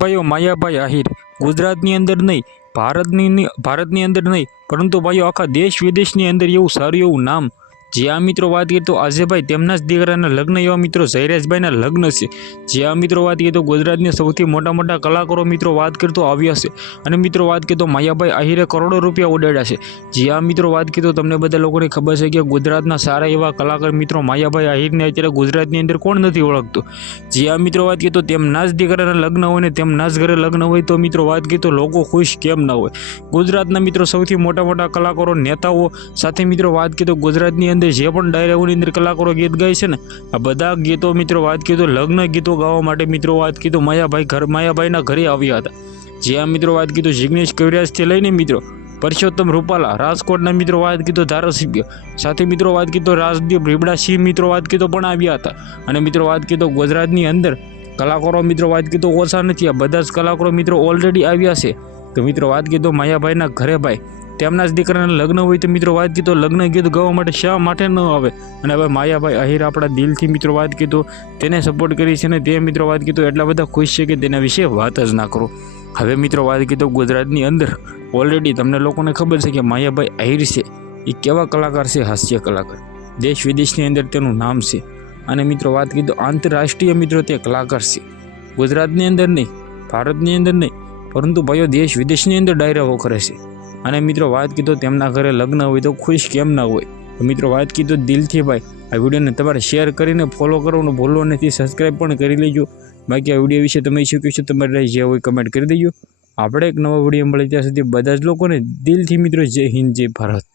ભાઈઓ માયાભાઈ આહિર. ગુજરાતની અંદર નહીં, ભારતની ભારતની અંદર નહીં, પરંતુ ભાઈઓ આખા દેશ વિદેશની અંદર એવું સારું એવું નામ જે આ મિત્રો વાત કરીએ તો આજેભાઈ તેમના જ દીકરાના લગ્ન એવા મિત્રો જયરાજભાઈના લગ્ન છે. જે આ મિત્રો વાત કરીએ તો ગુજરાતની સૌથી મોટા મોટા કલાકારો મિત્રો વાત કરતો આવ્યા છે. અને મિત્રો વાત કરીએ તો માયાભાઈ આહિરે કરોડો રૂપિયા ઉડાડ્યા છે. જે આ મિત્રો વાત કરીએ તો તમને બધા લોકોને ખબર છે કે ગુજરાતના સારા એવા કલાકાર મિત્રો માયાભાઈ આહિરને અત્યારે ગુજરાતની અંદર કોણ નથી ઓળખતું. જે આ મિત્રો વાત કરીએ તો તેમના જ દીકરાના લગ્ન હોય ને તેમના જ ઘરે લગ્ન હોય તો મિત્રો વાત કરીએ તો લોકો ખુશ કેમ ના હોય. ગુજરાતના મિત્રો સૌથી મોટા મોટા કલાકારો નેતાઓ સાથે મિત્રો વાત કરીએ તો ગુજરાતની અંદર જે પણ ડાયરાઓની અંદર કલાકારો ગીત ગાય છે ને, આ બધા ગીતો મિત્રો વાત કીધો, લગ્ન ગીતો ગાવા માટે મિત્રો વાત કીધું, માયાભાઈ ઘર, માયાભાઈના ઘરે આવ્યા હતા. જે આ મિત્રો વાત કીધું, જિગ્નેશ કવિરાજથી લઈને મિત્રો, પરસોત્તમ રૂપાલા, રાજકોટના મિત્રો વાત કીધો, ધારાસભ્ય, સાથે મિત્રો વાત કીધો રાજદીપ રીબડા સિંહ મિત્રો વાત કીધો, પણ આવ્યા હતા. અને મિત્રો વાત કીધો, ગુજરાતની અંદર કલાકારો મિત્રો વાત કીધો, ઓછા નથી, આ બધા જ કલાકારો મિત્રો ઓલરેડી આવ્યા છે. તો મિત્રો વાત કીધો, માયાભાઈના ઘરે ભાઈ તેમના જ દીકરાના લગ્ન હોય તો મિત્રો વાત કીધો, લગ્ન ગીત ગાવા માટે શા માટે ન આવે? અને હવે માયાભાઈ અહીર આપણા દિલથી મિત્રો વાત કીધો, તેને સપોર્ટ કરી છે ને તે મિત્રો વાત કીધો, એટલા બધા ખુશ છે કે તેના વિશે વાત જ ના કરો. હવે મિત્રો વાત કીધો ગુજરાતની અંદર ઓલરેડી તમને લોકોને ખબર છે કે માયાભાઈ આહિર છે. એ કેવા કલાકાર છે? હાસ્ય કલાકાર. દેશ વિદેશની અંદર તેનું નામ છે. અને મિત્રો વાત કીધો, આંતરરાષ્ટ્રીય મિત્રો તે કલાકાર છે. ગુજરાતની અંદર નહીં, ભારતની અંદર નહીં, પરંતુ ભાઈઓ દેશ વિદેશની અંદર ડાયરાઓ કરે છે. અને મિત્રો વાત કીધો તેમના ઘરે લગ્ન હોય તો ખુશ કેમ ના હોય? મિત્રો વાત કીધો દિલથી ભાઈ, આ વિડીયોને તમારે શેર કરીને ફોલો કરવાનું ભૂલો નથી સબસ્ક્રાઈબ પણ કરી લેજો. બાકી આ વીડિયો વિશે તમે શું કહેશો તમારે જે હોય કમેન્ટ કરી દેજો. આપણે એક નવો વીડિયો મળે ત્યાં સુધી બધા જ લોકોને દિલથી મિત્રો જય હિન્દ, જય ભારત.